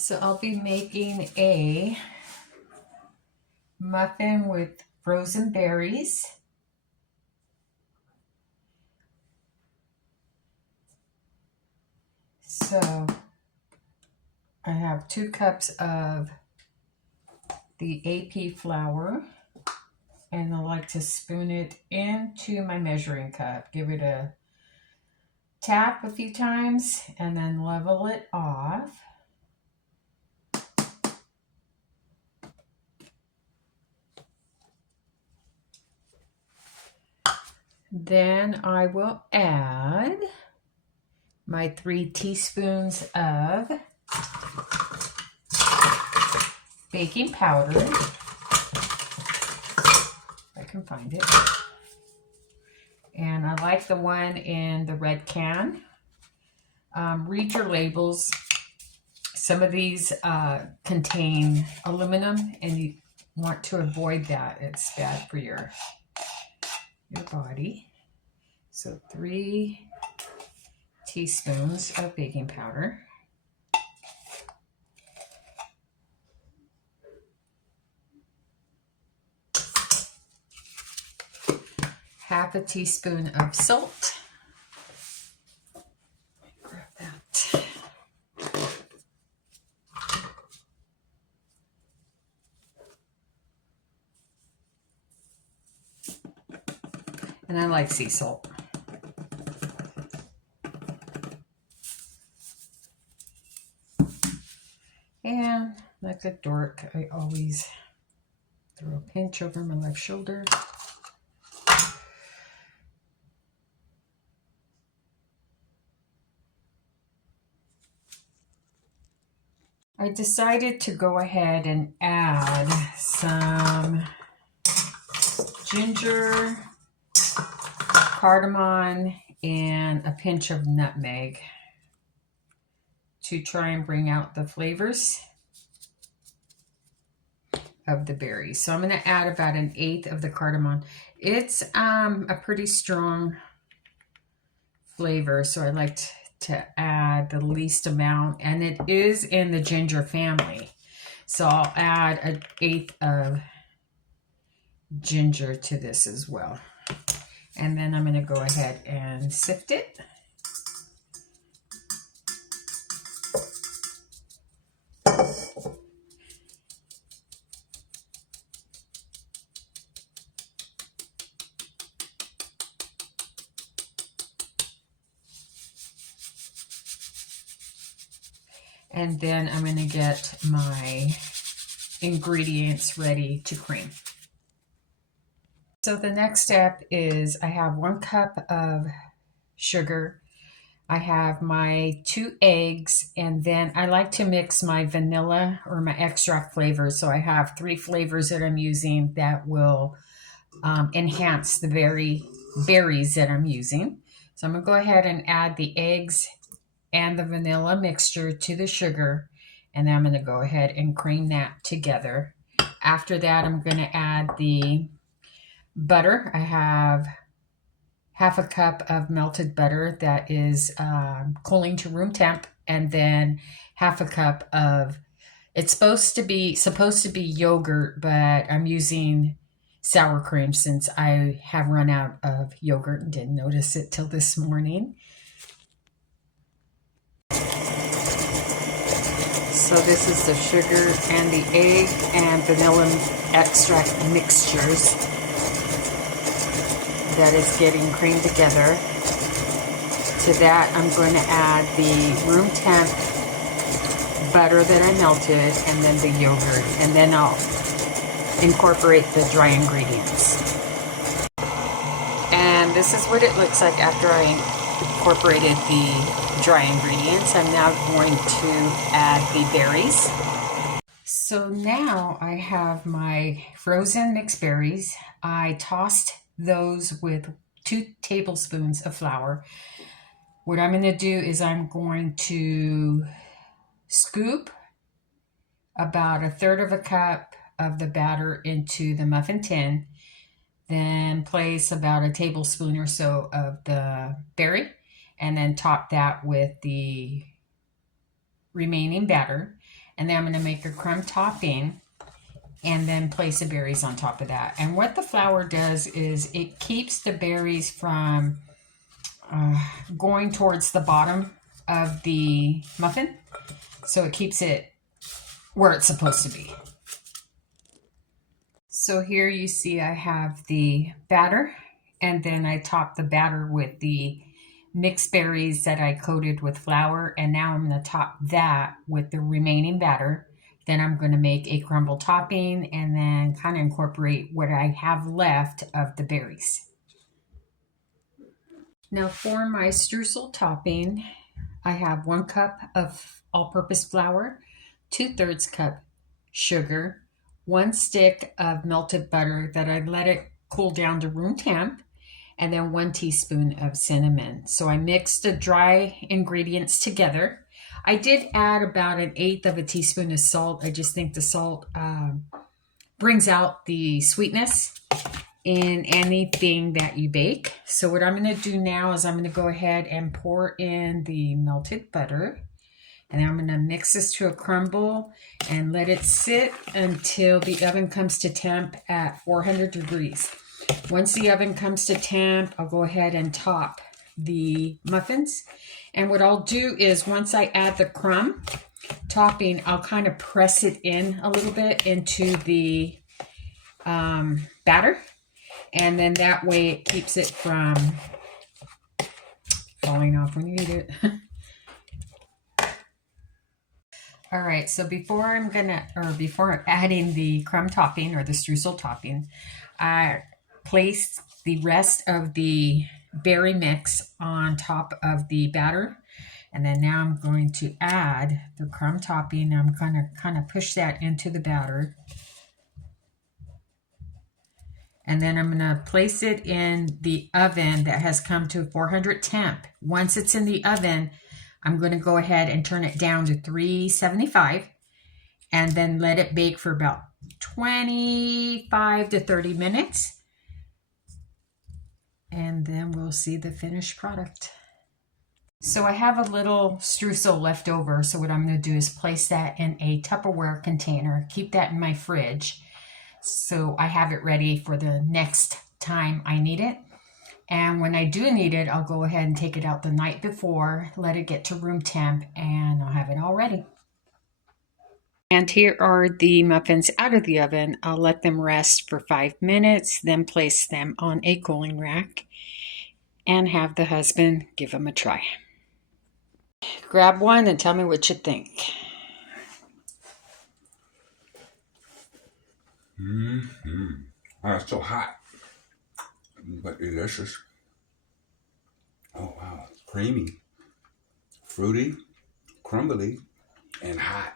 So I'll be making a muffin with frozen berries. So I have 2 cups of the AP flour, and I like to spoon it into my measuring cup. Give it a tap a few times and then level it off. Then I will add my 3 teaspoons of baking powder, if I can find it. And I like the one in the red can. Read your labels. Some of these contain aluminum, and you want to avoid that. It's bad for your body. So 3 teaspoons of baking powder. Half a teaspoon of salt. Grab that. And I like sea salt. And like a dork, I always throw a pinch over my left shoulder. I decided to go ahead and add some ginger, cardamom, and a pinch of nutmeg to try and bring out the flavors of the berries. So I'm going to add about 1/8 of the cardamom. It's a pretty strong flavor, so I like to add the least amount, and it is in the ginger family. So I'll add 1/8 of ginger to this as well. And then I'm going to go ahead and sift it. And then I'm going to get my ingredients ready to cream. So the next step is I have 1 cup of sugar. I have my 2 eggs, and then I like to mix my vanilla or my extract flavors. So I have 3 flavors that I'm using that will enhance the berries that I'm using. So I'm going to go ahead and add the eggs and the vanilla mixture to the sugar, and then I'm going to go ahead and cream that together. After that, I'm going to add the butter. I have half a cup of melted butter that is cooling to room temp, and then half a cup of, it's supposed to be yogurt, but I'm using sour cream since I have run out of yogurt and didn't notice it till this morning. So this is the sugar and the egg and vanilla extract mixtures that is getting creamed together. To that, I'm going to add the room temp butter that I melted, and then the yogurt, and then I'll incorporate the dry ingredients. And this is what it looks like after I incorporated the dry ingredients. I'm now going to add the berries. So now I have my frozen mixed berries. I tossed those with 2 tablespoons of flour. What I'm going to do is I'm going to scoop about 1/3 of a cup of the batter into the muffin tin, then place about a tablespoon or so of the berry, and then top that with the remaining batter. And then I'm going to make a crumb topping and then place the berries on top of that. And what the flour does is it keeps the berries from going towards the bottom of the muffin. So it keeps it where it's supposed to be. So here you see I have the batter, and then I top the batter with the mixed berries that I coated with flour, and now I'm going to top that with the remaining batter. Then I'm going to make a crumble topping and then kind of incorporate what I have left of the berries. Now for my streusel topping, I have 1 cup of all-purpose flour, 2/3 cup sugar, 1 stick of melted butter that I let it cool down to room temp, and then 1 teaspoon of cinnamon. So I mixed the dry ingredients together. I did add about 1/8 of a teaspoon of salt. I just think the salt brings out the sweetness in anything that you bake. So what I'm going to do now is I'm going to go ahead and pour in the melted butter. And I'm going to mix this to a crumble and let it sit until the oven comes to temp at 400 degrees. Once the oven comes to temp, I'll go ahead and top the muffins. And what I'll do is once I add the crumb topping, I'll kind of press it in a little bit into the batter. And then that way it keeps it from falling off when you eat it. All right, so before I'm adding the crumb topping or the streusel topping, I place the rest of the berry mix on top of the batter. And then now I'm going to add the crumb topping. I'm going to kind of push that into the batter. And then I'm going to place it in the oven that has come to 400 temp. Once it's in the oven, I'm going to go ahead and turn it down to 375 and then let it bake for about 25 to 30 minutes. And then we'll see the finished product. So I have a little streusel left over. So what I'm going to do is place that in a Tupperware container, keep that in my fridge, so I have it ready for the next time I need it. And when I do need it, I'll go ahead and take it out the night before, let it get to room temp, and I'll have it all ready. And here are the muffins out of the oven. I'll let them rest for 5 minutes, then place them on a cooling rack and have the husband give them a try. Grab one and tell me what you think. Oh, it's so hot, but delicious. Oh, wow. Creamy, fruity, crumbly, and hot.